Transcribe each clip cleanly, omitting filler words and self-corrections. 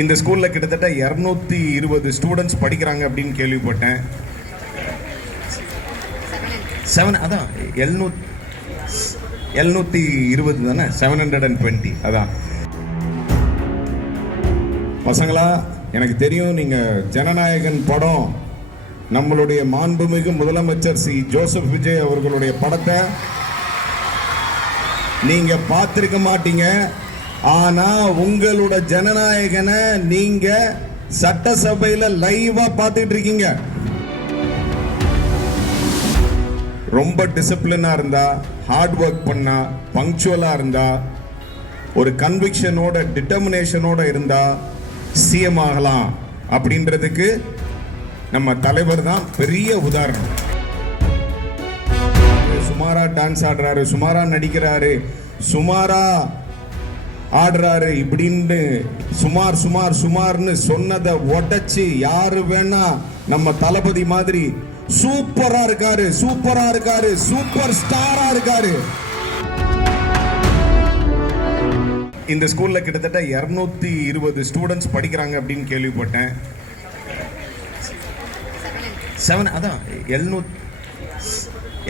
இந்த ஸ்கூல்ல கிட்டத்தட்ட 220 ஸ்டூடெண்ட்ஸ் படிக்கிறாங்க அப்படின்னு கேள்விப்பட்டேன். அதான் 720 தானே, 720 அதான். பசங்களா, எனக்கு தெரியும் நீங்க ஜனநாயகன் படம், நம்மளுடைய மாண்புமிகு முதலமைச்சர் சி ஜோசப் விஜய் அவர்களுடைய படத்தை நீங்க பார்த்திருக்க மாட்டீங்க. ஆனா உங்களோட ஜனநாயகனை நீங்க சட்டசபையில லைவா பார்த்துட்டு இருக்கீங்க. ரொம்ப டிசிப்ளினா இருந்தா, ஹார்ட் ஒர்க் பண்ணா, பங்க்சுவலா இருந்தா, ஒரு கன்விக்ஷனோட டிட்டர்மினேஷனோட இருந்தா சிஎம் ஆகலாம் அப்படின்றதுக்கு நம்ம தலைவர் தான் பெரிய உதாரணம். சுமாரா டான்ஸ் ஆடுறாரு, சுமாரா நடிக்கிறாரு, சுமாரா ஆடுறாரு இப்படின்னு சுமார் சுமார் சுமார்னு சொன்னதை உடைச்சு யாரு வேணா நம்ம தளபதி மாதிரி சூப்பரா இருக்காரு, சூப்பரா இருக்காரு, சூப்பர் ஸ்டாரா இருக்காரு. இந்த ஸ்கூல்ல கிட்டத்தட்ட 220 ஸ்டூடெண்ட்ஸ் படிக்கிறாங்க அப்படின்னு கேள்விப்பட்டேன். அதான்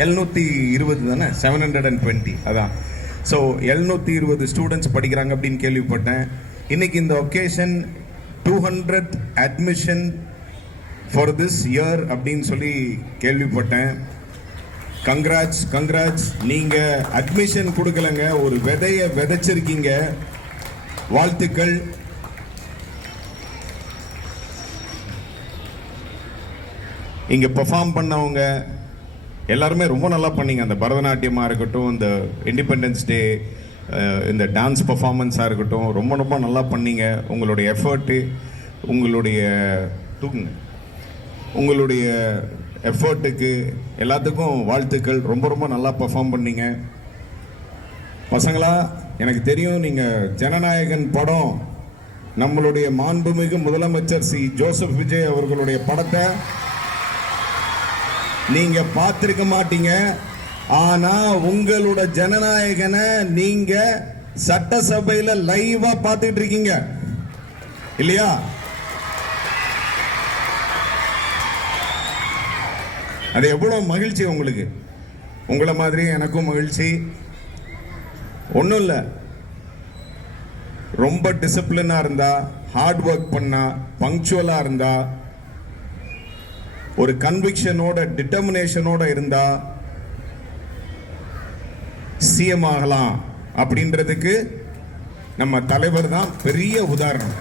720 தானே, 720 அதான். ஸோ 720 ஸ்டூடெண்ட்ஸ் படிக்கிறாங்க அப்படின்னு கேள்விப்பட்டேன். இன்னைக்கு இந்த occasion 200th admission for this year அப்படின்னு சொல்லி கேள்விப்பட்டேன். Congrats, congrats. நீங்க அட்மிஷன் கொடுக்கலங்க, ஒரு விதைய விதைச்சிருக்கீங்க. வாழ்த்துக்கள். இங்க பெர்ஃபார்ம் பண்ணவங்க எல்லாருமே ரொம்ப நல்லா பண்ணீங்க. அந்த பரதநாட்டியமாக இருக்கட்டும், இந்த இண்டிபெண்டன்ஸ் டே, இந்த டான்ஸ் பர்ஃபார்மன்ஸாக இருக்கட்டும், ரொம்ப ரொம்ப நல்லா பண்ணீங்க. உங்களுடைய எஃபர்ட்டு, உங்களுடைய எஃபர்ட்டுக்கு எல்லாத்துக்கும் வாழ்த்துக்கள். ரொம்ப ரொம்ப நல்லா பெர்ஃபார்ம் பண்ணீங்க. பசங்களா, எனக்கு தெரியும் நீங்கள் ஜனநாயகன் படம், நம்மளுடைய மாண்புமிகு முதலமைச்சர் சி ஜோசப் விஜய் அவர்களுடைய படத்தை நீங்க பார்த்திருக்க மாட்டீங்க. ஆனா உங்களோட ஜனநாயகனை நீங்க சட்டசபையில லைவா பார்த்துட்டு இருக்கீங்க இல்லையா? அது எவ்வளவு மகிழ்ச்சி உங்களுக்கு. உங்களை மாதிரி எனக்கும் மகிழ்ச்சி. ஒன்றும் இல்லை, ரொம்ப டிசிப்ளினா இருந்தா, ஹார்ட் ஒர்க் பண்ணா, பங்க்சுவலா இருந்தா, ஒரு கன்விக்ஷனோட டிட்டர்மினேஷனோட இருந்தா சிஎம் ஆகலாம் அப்படின்றதுக்கு நம்ம தலைவர் தான் பெரிய உதாரணம்.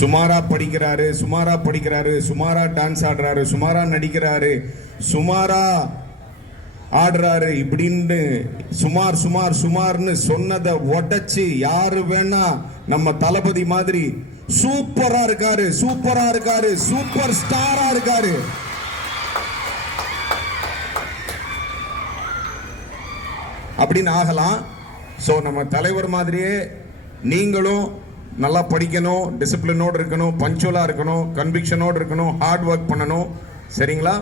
சுமாரா படிக்கிறாரு, சுமாரா படிக்கிறாரு, சுமாரா டான்ஸ் ஆடுறாரு, சுமாரா நடிக்கிறாரு, சுமாரா ஆடுறாரு இப்படின்னு சுமார் சுமார் சுமார்னு சொன்னதை உடைச்சு யாரு வேணா நம்ம தளபதி மாதிரி சூப்பரா இருக்காரு, சூப்பரா இருக்காரு, சூப்பர் ஸ்டாரா இருக்காரு. அப்படின்னு ஆகலாம். ஸோ நம்ம தலைவர் மாதிரியே நீங்களும் நல்லா படிக்கணும், டிசிப்ளினோடு இருக்கணும், பஞ்சுவலா இருக்கணும், கன்விக்ஷனோடு இருக்கணும், ஹார்ட் ஒர்க் பண்ணணும். சரிங்களா?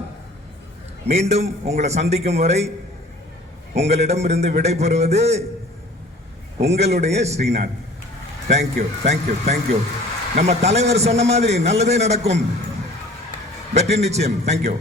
மீண்டும் உங்களை சந்திக்கும் வரை உங்களிடமிருந்து விடைபெறுவது உங்களுடைய ஸ்ரீநாத். Thank you, thank you, thank you. நம்ம தலைவர் சொன்ன மாதிரி நல்லதே நடக்கும், வெற்றி நிச்சயம். தேங்க்யூ.